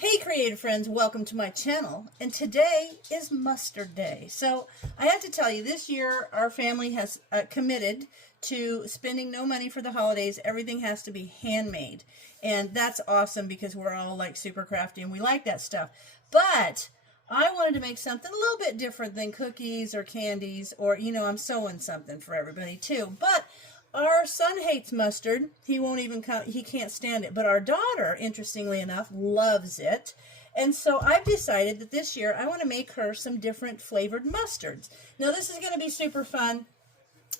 Hey creative friends, welcome to my channel, and today is mustard day. So I have to tell you, this year our family has committed to spending no money for the holidays. Everything has to be handmade, and that's awesome because we're all like super crafty and we like that stuff. But I wanted to make something a little bit different than cookies or candies, or I'm sewing something for everybody too. But our son hates mustard. He won't even come, he can't stand it. But our daughter, interestingly enough, loves it. And so I've decided that this year I want to make her some different flavored mustards. Now this is going to be super fun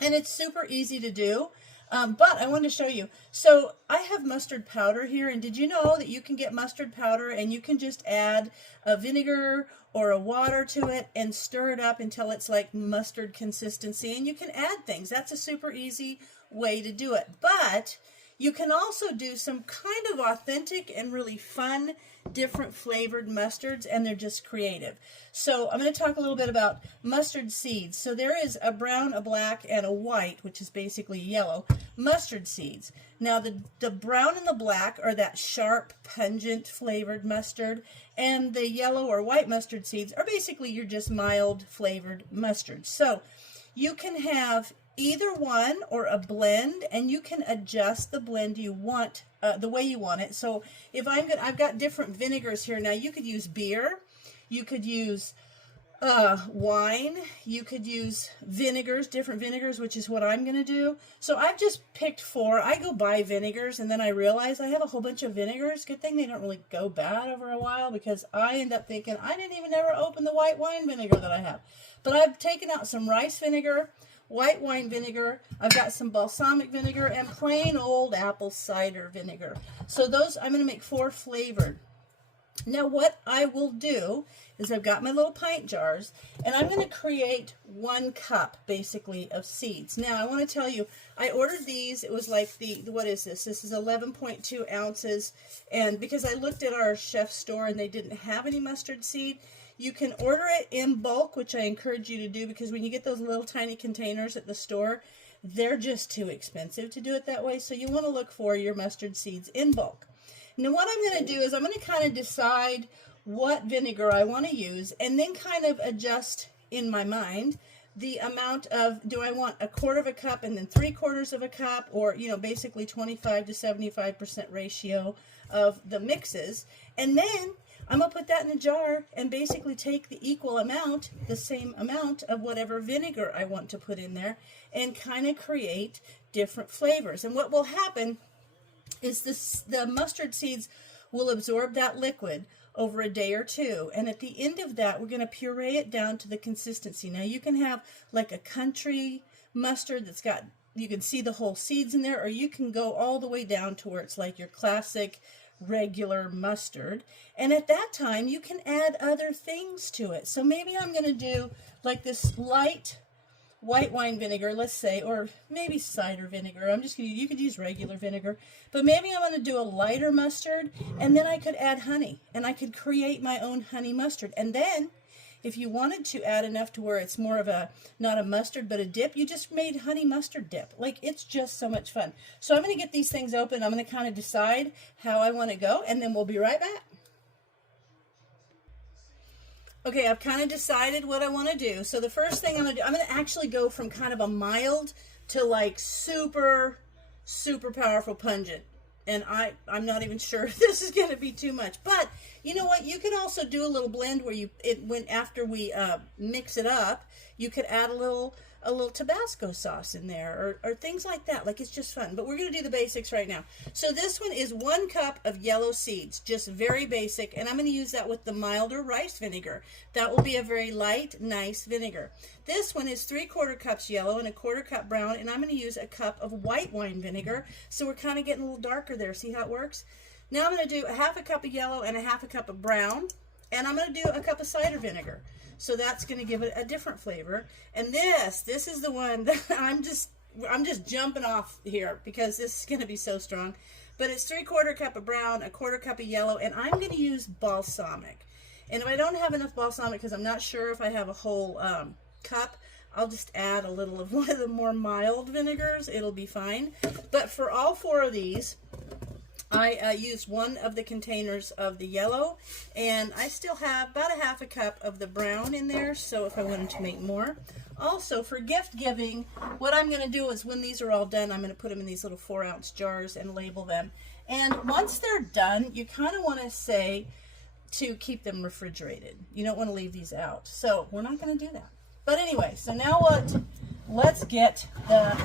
and it's super easy to do. But I want to show you. So I have mustard powder here, and did you know that you can get mustard powder and you can just add a vinegar or a water to it and stir it up until it's like mustard consistency, and you can add things. That's a super easy way to do it. But you can also do some kind of authentic and really fun different flavored mustards, and they're just creative. So I'm going to talk a little bit about mustard seeds. So there is a brown, a black, and a white, which is basically yellow, mustard seeds. Now the brown and the black are that sharp, pungent flavored mustard, and the yellow or white mustard seeds are basically your just mild flavored mustard. So you can have either one or a blend, and you can adjust the blend you want, the way you want it. So if I've got different vinegars here. Now you could use beer, you could use wine, you could use vinegars, different vinegars, which is what I'm going to do. So I've just picked 4. I go buy vinegars, and then I realize I have a whole bunch of vinegars. Good thing they don't really go bad over a while, because I end up thinking I didn't even ever open the white wine vinegar that I have. But I've taken out some rice vinegar, white wine vinegar, I've got some balsamic vinegar, and plain old apple cider vinegar. So those, I'm going to make 4 flavored. Now what I will do is I've got my little pint jars, and I'm going to create 1 cup basically of seeds. Now I want to tell you, I ordered these. It was like what is this? This is 11.2 ounces, and because I looked at our chef store and they didn't have any mustard seed. You can order it in bulk, which I encourage you to do, because when you get those little tiny containers at the store, they're just too expensive to do it that way. So you want to look for your mustard seeds in bulk. Now what I'm going to do is I'm going to kind of decide what vinegar I want to use, and then kind of adjust in my mind the amount of, do I want 1/4 cup and then 3/4 cup, or basically 25 to 75% ratio of the mixes. And then I'm going to put that in a jar and basically take the equal amount, the same amount of whatever vinegar I want to put in there, and kind of create different flavors. And what will happen is the mustard seeds will absorb that liquid over a day or 2. And at the end of that, we're going to puree it down to the consistency. Now you can have like a country mustard that's got, you can see the whole seeds in there, or you can go all the way down to where it's like your classic regular mustard, and at that time you can add other things to it. So maybe I'm going to do like this light white wine vinegar, let's say, or maybe cider vinegar. I'm just going to, you could use regular vinegar, but maybe I'm going to do a lighter mustard, and then I could add honey, and I could create my own honey mustard. And then if you wanted to add enough to where it's more of a, not a mustard, but a dip, you just made honey mustard dip. Like, it's just so much fun. So I'm going to get these things open. I'm going to kind of decide how I want to go, and then we'll be right back. Okay, I've kind of decided what I want to do. So the first thing I'm going to do, I'm going to actually go from kind of a mild to like super, super powerful pungent. And I'm not even sure if this is going to be too much. But you know what? You could also do a little blend where after we mix it up, you could add a little Tabasco sauce in there, or things like that. Like, it's just fun. But we're going to do the basics right now. So this one is 1 cup of yellow seeds, just very basic. And I'm going to use that with the milder rice vinegar. That will be a very light, nice vinegar. This one is 3/4 cups yellow and 1/4 cup brown, and I'm going to use a cup of white wine vinegar. So we're kind of getting a little darker there. See how it works? Now I'm going to do 1/2 cup of yellow and 1/2 cup of brown, and I'm going to do a cup of cider vinegar. So that's going to give it a different flavor. And this is the one that I'm just jumping off here because this is going to be so strong. But it's 3/4 cup of brown, 1/4 cup of yellow, and I'm going to use balsamic. And if I don't have enough balsamic, because I'm not sure if I have a whole cup, I'll just add a little of one of the more mild vinegars. It'll be fine. But for all 4 of these, I used one of the containers of the yellow, and I still have about a half a cup of the brown in there, so if I wanted to make more. Also, for gift giving, what I'm going to do is when these are all done, I'm going to put them in these little 4-ounce jars and label them. And once they're done, you kind of want to say to keep them refrigerated. You don't want to leave these out. So we're not going to do that. But anyway, so now what? Let's get the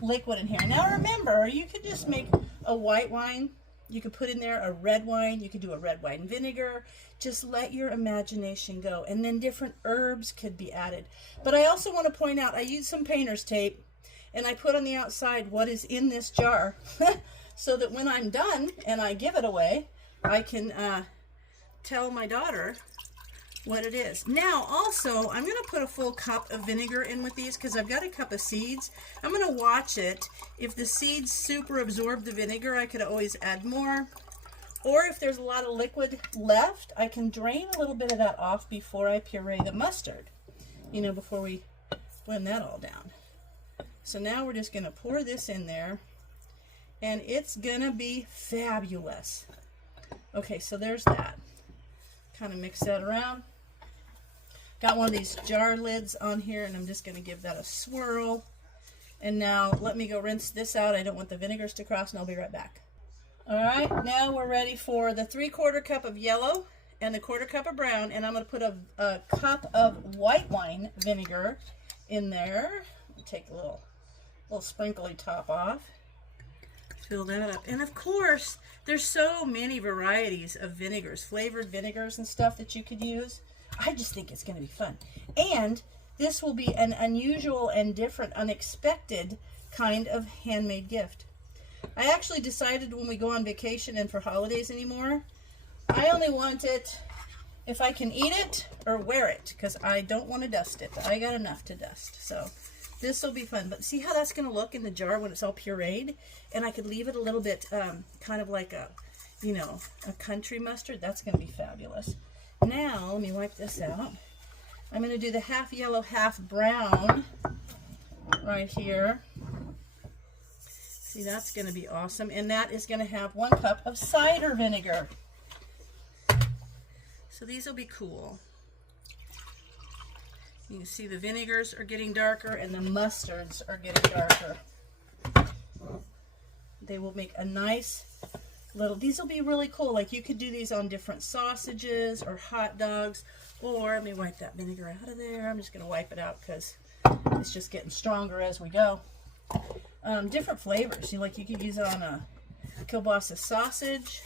liquid in here. Now remember, you could just make a white wine. You could put in there a red wine. You could do a red wine vinegar. Just let your imagination go. And then different herbs could be added. But I also want to point out, I used some painter's tape, and I put on the outside what is in this jar so that when I'm done and I give it away, I can tell my daughter what it is. Now also, I'm going to put a full cup of vinegar in with these because I've got a cup of seeds. I'm going to watch it. If the seeds super absorb the vinegar, I could always add more. Or if there's a lot of liquid left, I can drain a little bit of that off before I puree the mustard, you know, before we blend that all down. So now we're just going to pour this in there, and it's going to be fabulous. Okay, so there's that. Kind of mix that around. Got one of these jar lids on here, and I'm just going to give that a swirl. And now let me go rinse this out. I don't want the vinegars to cross, and I'll be right back. All right, now we're ready for the 3/4 cup of yellow and the 1/4 cup of brown, and I'm going to put a cup of white wine vinegar in there. Take a little sprinkly top off. Fill that up. And of course, there's so many varieties of vinegars, flavored vinegars and stuff that you could use. I just think it's going to be fun. And this will be an unusual and different, unexpected kind of handmade gift. I actually decided when we go on vacation and for holidays anymore, I only want it if I can eat it or wear it, because I don't want to dust it. I got enough to dust. So this will be fun. But see how that's going to look in the jar when it's all pureed? And I could leave it a little bit kind of like a, you know, a country mustard. That's going to be fabulous. Now, let me wipe this out. I'm going to do the half yellow, half brown right here. See, that's going to be awesome. And that is going to have 1 cup of cider vinegar. So these will be cool. You can see the vinegars are getting darker and the mustards are getting darker. They will make a nice little, these will be really cool. Like you could do these on different sausages or hot dogs. Or, let me wipe that vinegar out of there. I'm just going to wipe it out because it's just getting stronger as we go. Different flavors. Like you could use it on a kielbasa sausage.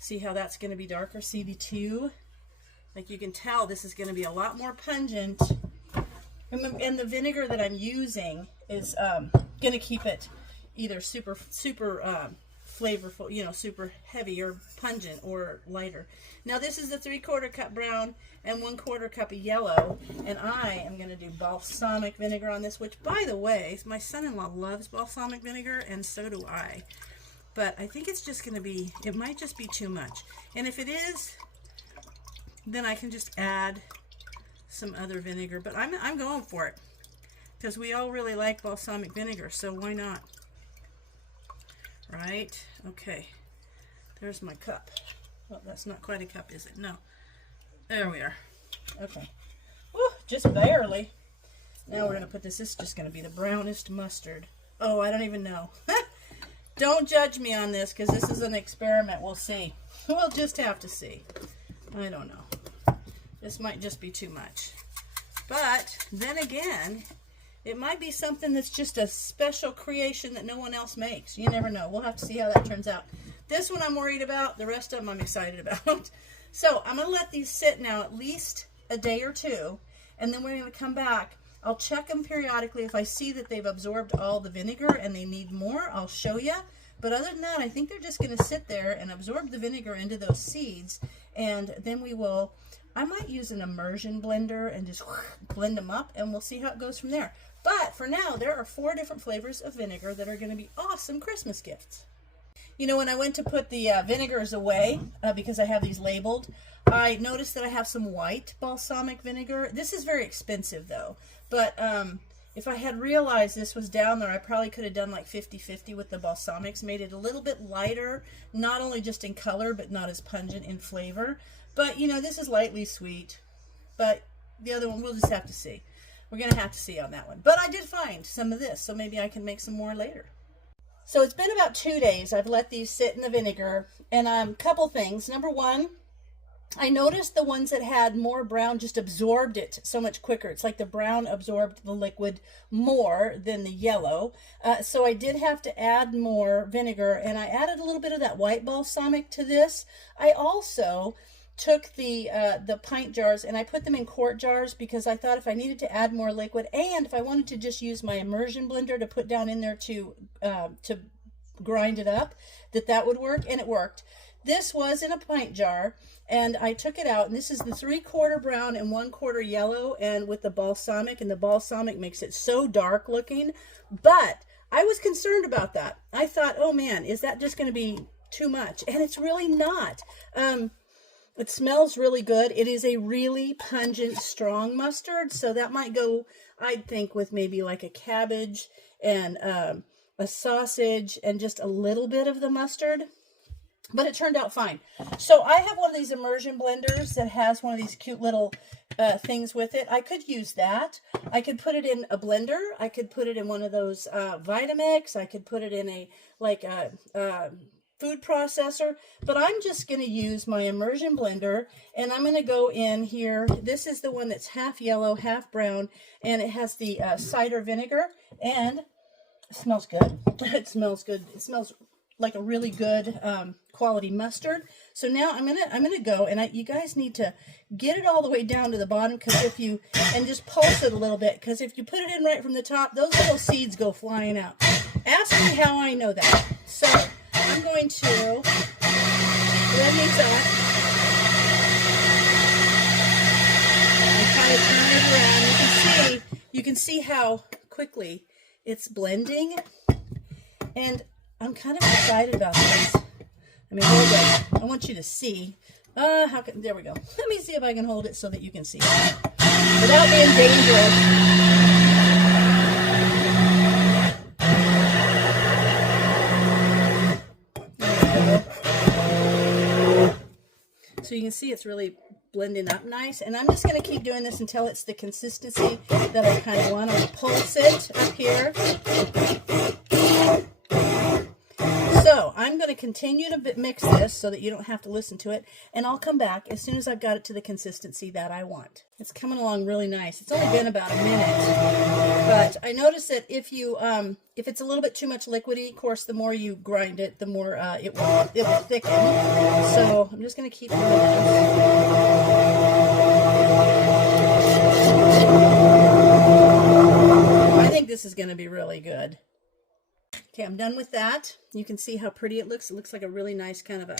See how that's going to be darker? See the two? Like you can tell this is going to be a lot more pungent. And the vinegar that I'm using is going to keep it either super flavorful, you know, super heavy or pungent or lighter. Now this is the 3/4 cup brown and 1/4 cup of yellow, and I am going to do balsamic vinegar on this, which by the way, my son-in-law loves balsamic vinegar and so do I. But I think it's just going to be, it might just be too much. And if it is, then I can just add some other vinegar. But I'm going for it because we all really like balsamic vinegar, so why not? Right? Okay. There's my cup. Well, that's not quite a cup, is it? No. There we are. Okay. Whew, just barely. Now we're going to put this. This is just going to be the brownest mustard. Oh, I don't even know. Don't judge me on this because this is an experiment. We'll see. We'll just have to see. I don't know. This might just be too much. But then again, it might be something that's just a special creation that no one else makes. You never know. We'll have to see how that turns out. This one I'm worried about. The rest of them I'm excited about. So I'm going to let these sit now at least a day or two. And then we're going to come back. I'll check them periodically. If I see that they've absorbed all the vinegar and they need more, I'll show you. But other than that, I think they're just going to sit there and absorb the vinegar into those seeds. And then we will, I might use an immersion blender and just blend them up. And we'll see how it goes from there. But for now, there are 4 different flavors of vinegar that are going to be awesome Christmas gifts. You know, when I went to put the vinegars away, because I have these labeled, I noticed that I have some white balsamic vinegar. This is very expensive, though. But If I had realized this was down there, I probably could have done like 50-50 with the balsamics, made it a little bit lighter, not only just in color, but not as pungent in flavor. But, you know, this is lightly sweet, but the other one, we'll just have to see. We're going to have to see on that one. But I did find some of this, so maybe I can make some more later. So it's been about 2 days. I've let these sit in the vinegar, and couple things. Number one, I noticed the ones that had more brown just absorbed it so much quicker. It's like the brown absorbed the liquid more than the yellow. So I did have to add more vinegar, and I added a little bit of that white balsamic to this. I also took the pint jars and I put them in quart jars because I thought if I needed to add more liquid, and if I wanted to just use my immersion blender to put down in there to grind it up, that would work, and it worked. This was in a pint jar, and I took it out, and this is the 3/4 brown and 1/4 yellow, and with the balsamic, and the balsamic makes it so dark looking. But I was concerned about that. I thought, oh man, is that just going to be too much? And it's really not. It smells really good. It is a really pungent, strong mustard, so that might go, I'd think, with maybe like a cabbage and a sausage and just a little bit of the mustard. But it turned out fine. So I have one of these immersion blenders that has one of these cute little things with it. I could use that. I could put it in a blender. I could put it in one of those Vitamix. I could put it in a food processor. But I'm just going to use my immersion blender, and I'm going to go in here. This is the one that's half yellow, half brown, and it has the cider vinegar, and it smells good. It smells good. It smells like a really good quality mustard. So now I'm gonna go, and you guys need to get it all the way down to the bottom, because and just pulse it a little bit, because if you put it in right from the top, those little seeds go flying out. Ask me how I know that. So I'm going to blend these up and kind of turn it around. You can see how quickly it's blending, and I'm kind of excited about this. I mean, hold it. I want you to see. There we go. Let me see if I can hold it so that you can see it without being dangerous. So you can see it's really blending up nice. And I'm just going to keep doing this until it's the consistency that I kind of want. I'm going to pulse it up here. So I'm going to continue to mix this so that you don't have to listen to it, and I'll come back as soon as I've got it to the consistency that I want. It's coming along really nice. It's only been about a minute, but I noticed that if it's a little bit too much liquidy, of course, the more you grind it, the more it will thicken. So I'm just going to keep doing this. I think this is going to be really good. Okay, I'm done with that. You can see how pretty it looks. It looks like a really nice kind of a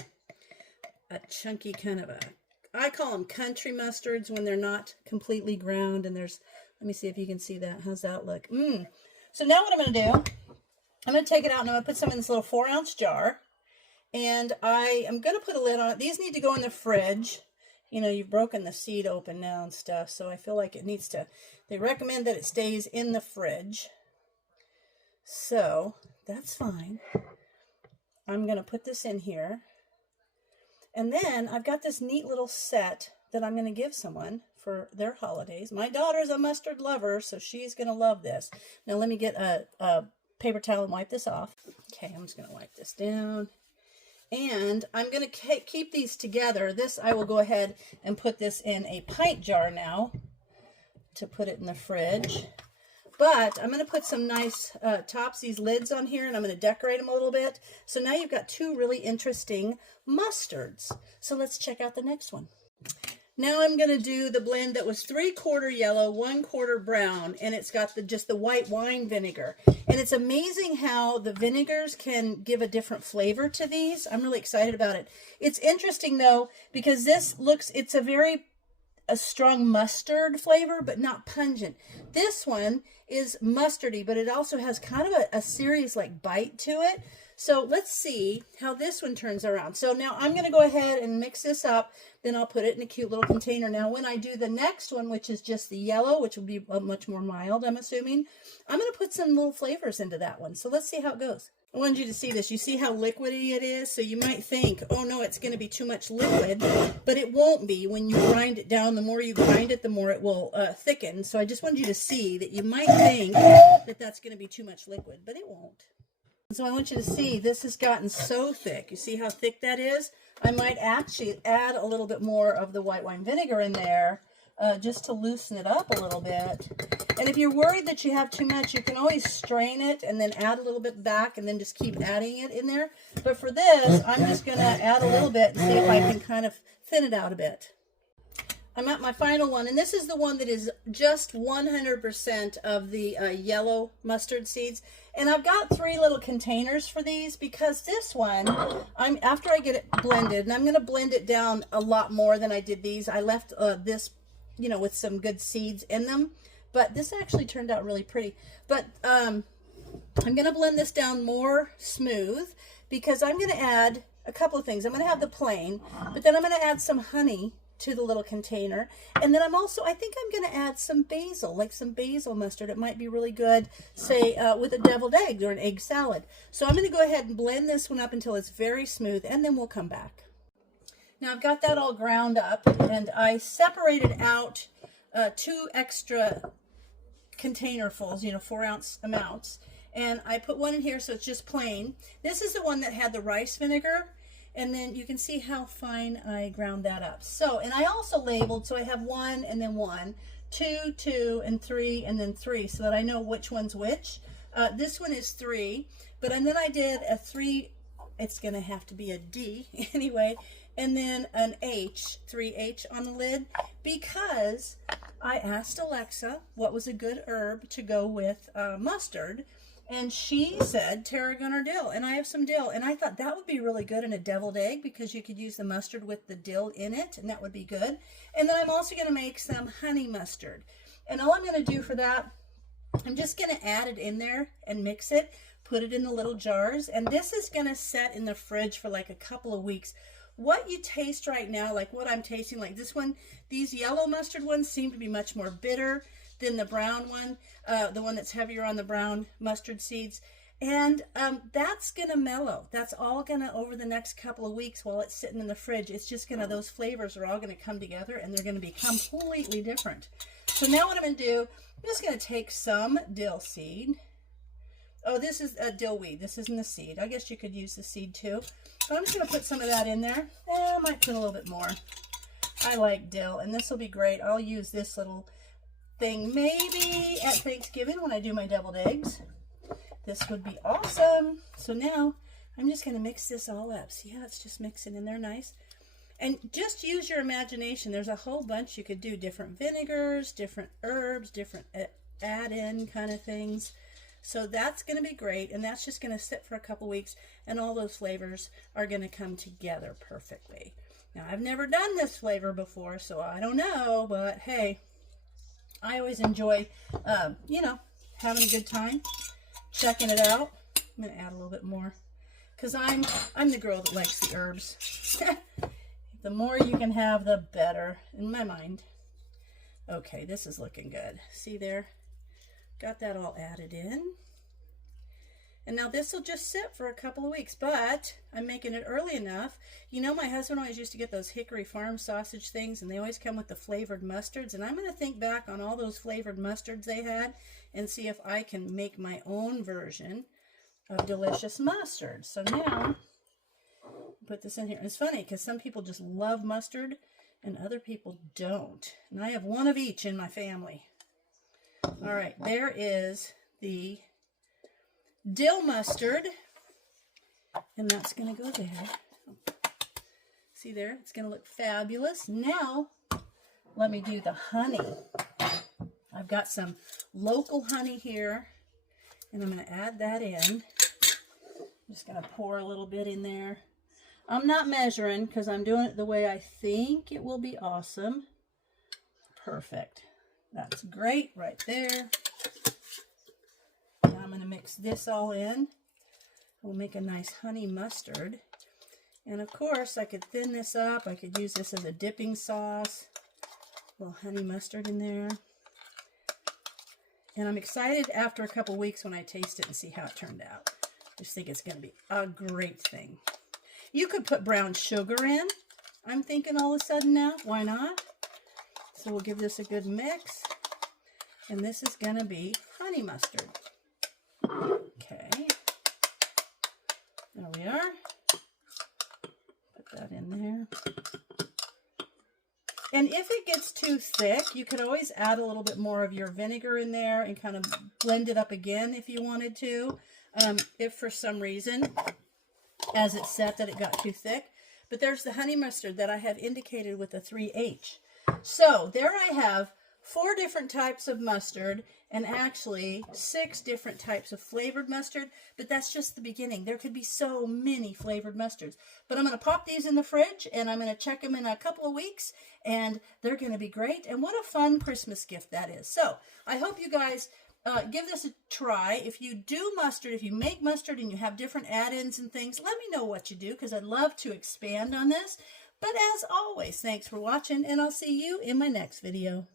chunky kind of I call them country mustards when they're not completely ground. And let me see if you can see that. How's that look? So now what I'm going to do, I'm going to take it out, and I'm going to put some in this little 4-ounce jar. And I am going to put a lid on it. These need to go in the fridge. You know, you've broken the seed open now and stuff, so I feel like it needs to, they recommend that it stays in the fridge. So that's fine. I'm going to put this in here. And then I've got this neat little set that I'm going to give someone for their holidays. My daughter's a mustard lover, so she's going to love this. Now let me get a paper towel and wipe this off. Okay, I'm just going to wipe this down. And I'm going to keep these together. This, I will go ahead and put this in a pint jar now to put it in the fridge. But I'm going to put some nice these lids on here, and I'm going to decorate them a little bit. So now you've got two really interesting mustards. So let's check out the next one. Now I'm going to do the blend that was 3/4 yellow, 1/4 brown, and it's got just the white wine vinegar. And it's amazing how the vinegars can give a different flavor to these. I'm really excited about it. It's interesting though, because it's a strong mustard flavor, but not pungent. This one is mustardy, but it also has kind of a serious like bite to it. So let's see how this one turns around. So now I'm going to go ahead and mix this up. Then I'll put it in a cute little container. Now when I do the next one, which is just the yellow, which will be much more mild, I'm assuming, I'm going to put some little flavors into that one. So let's see how it goes. I wanted you to see this. You see how liquidy it is? So you might think, oh no, it's going to be too much liquid, but it won't be. When you grind it down, the more you grind it, the more it will thicken. So I just wanted you to see that you might think that that's going to be too much liquid, but it won't. So I want you to see this has gotten so thick. You see how thick that is? I might actually add a little bit more of the white wine vinegar in there just to loosen it up a little bit. And if you're worried that you have too much, you can always strain it and then add a little bit back and then just keep adding it in there. But for this, I'm just going to add a little bit and see if I can kind of thin it out a bit. I'm at my final one, and this is the one that is just 100% of the yellow mustard seeds. And I've got 3 little containers for these because this one, after I get it blended, and I'm going to blend it down a lot more than I did these. I left this, you know, with some good seeds in them, but this actually turned out really pretty. But I'm going to blend this down more smooth because I'm going to add a couple of things. I'm going to have the plain, but then I'm going to add some honey to the little container. And then I think I'm going to add some basil, like some basil mustard. It might be really good, say, with a deviled egg or an egg salad. So I'm going to go ahead and blend this one up until it's very smooth, and then we'll come back. Now I've got that all ground up, and I separated out 2 extra containerfuls, 4-ounce amounts. And I put one in here so it's just plain. This is the one that had the rice vinegar. And then you can see how fine I ground that up. So, and I also labeled, so I have 1 and then 1, 2, 2, and 3, and then 3, so that I know which one's which. This one is 3, but and then I did a 3, it's going to have to be a D anyway, and then an H, 3H on the lid, because I asked Alexa what was a good herb to go with mustard. And she said tarragon or dill, and I have some dill, and I thought that would be really good in a deviled egg because you could use the mustard with the dill in it, and that would be good. And then I'm also going to make some honey mustard, and all I'm going to do for that, I'm just going to add it in there and mix it, put it in the little jars, and this is going to set in the fridge for like a couple of weeks. What you taste right now, like what I'm tasting, like this one, these yellow mustard ones seem to be much more bitter than the brown one, the one that's heavier on the brown mustard seeds. And that's going to mellow. That's all going to, over the next couple of weeks while it's sitting in the fridge, it's just going to, those flavors are all going to come together and they're going to be completely different. So now what I'm going to do, I'm just going to take some dill seed. Oh, this is a dill weed. This isn't the seed. I guess you could use the seed too. But I'm just going to put some of that in there. I might put a little bit more. I like dill, and this will be great. I'll use this little thing maybe at Thanksgiving when I do my deviled eggs. This would be awesome. So now I'm just going to mix this all up. See how it's just mixing in there nice? And just use your imagination. There's a whole bunch you could do. Different vinegars, different herbs, different add-in kind of things. So that's going to be great. And that's just going to sit for a couple weeks. And all those flavors are going to come together perfectly. Now, I've never done this flavor before, so I don't know. But hey, I always enjoy, having a good time, checking it out. I'm going to add a little bit more because I'm the girl that likes the herbs. The more you can have, the better, in my mind. Okay, this is looking good. See there? Got that all added in. And now this will just sit for a couple of weeks, but I'm making it early enough. You know, my husband always used to get those Hickory Farm sausage things, and they always come with the flavored mustards. And I'm going to think back on all those flavored mustards they had and see if I can make my own version of delicious mustard. So now, put this in here. And it's funny because some people just love mustard and other people don't. And I have one of each in my family. All right, there is the dill mustard, and that's going to go there. See there? It's going to look fabulous. Now, let me do the honey. I've got some local honey here, and I'm going to add that in. I'm just going to pour a little bit in there. I'm not measuring because I'm doing it the way I think it will be awesome. Perfect. That's great right there. Now I'm going to mix this all in. will make a nice honey mustard. And of course, I could thin this up. I could use this as a dipping sauce. A little honey mustard in there. And I'm excited after a couple weeks when I taste it and see how it turned out. I just think it's going to be a great thing. You could put brown sugar in. I'm thinking all of a sudden now, why not? So we'll give this a good mix. And this is going to be honey mustard. Okay. There we are. Put that in there. And if it gets too thick, you could always add a little bit more of your vinegar in there and kind of blend it up again if you wanted to. If for some reason, as it's set, that it got too thick. But there's the honey mustard that I have indicated with a 3H. So there I have 4 different types of mustard and actually 6 different types of flavored mustard, but that's just the beginning. There could be so many flavored mustards. But I'm going to pop these in the fridge and I'm going to check them in a couple of weeks and they're going to be great. And what a fun Christmas gift that is. So I hope you guys give this a try. If you do mustard, if you make mustard and you have different add-ins and things, let me know what you do because I'd love to expand on this. But as always, thanks for watching and I'll see you in my next video.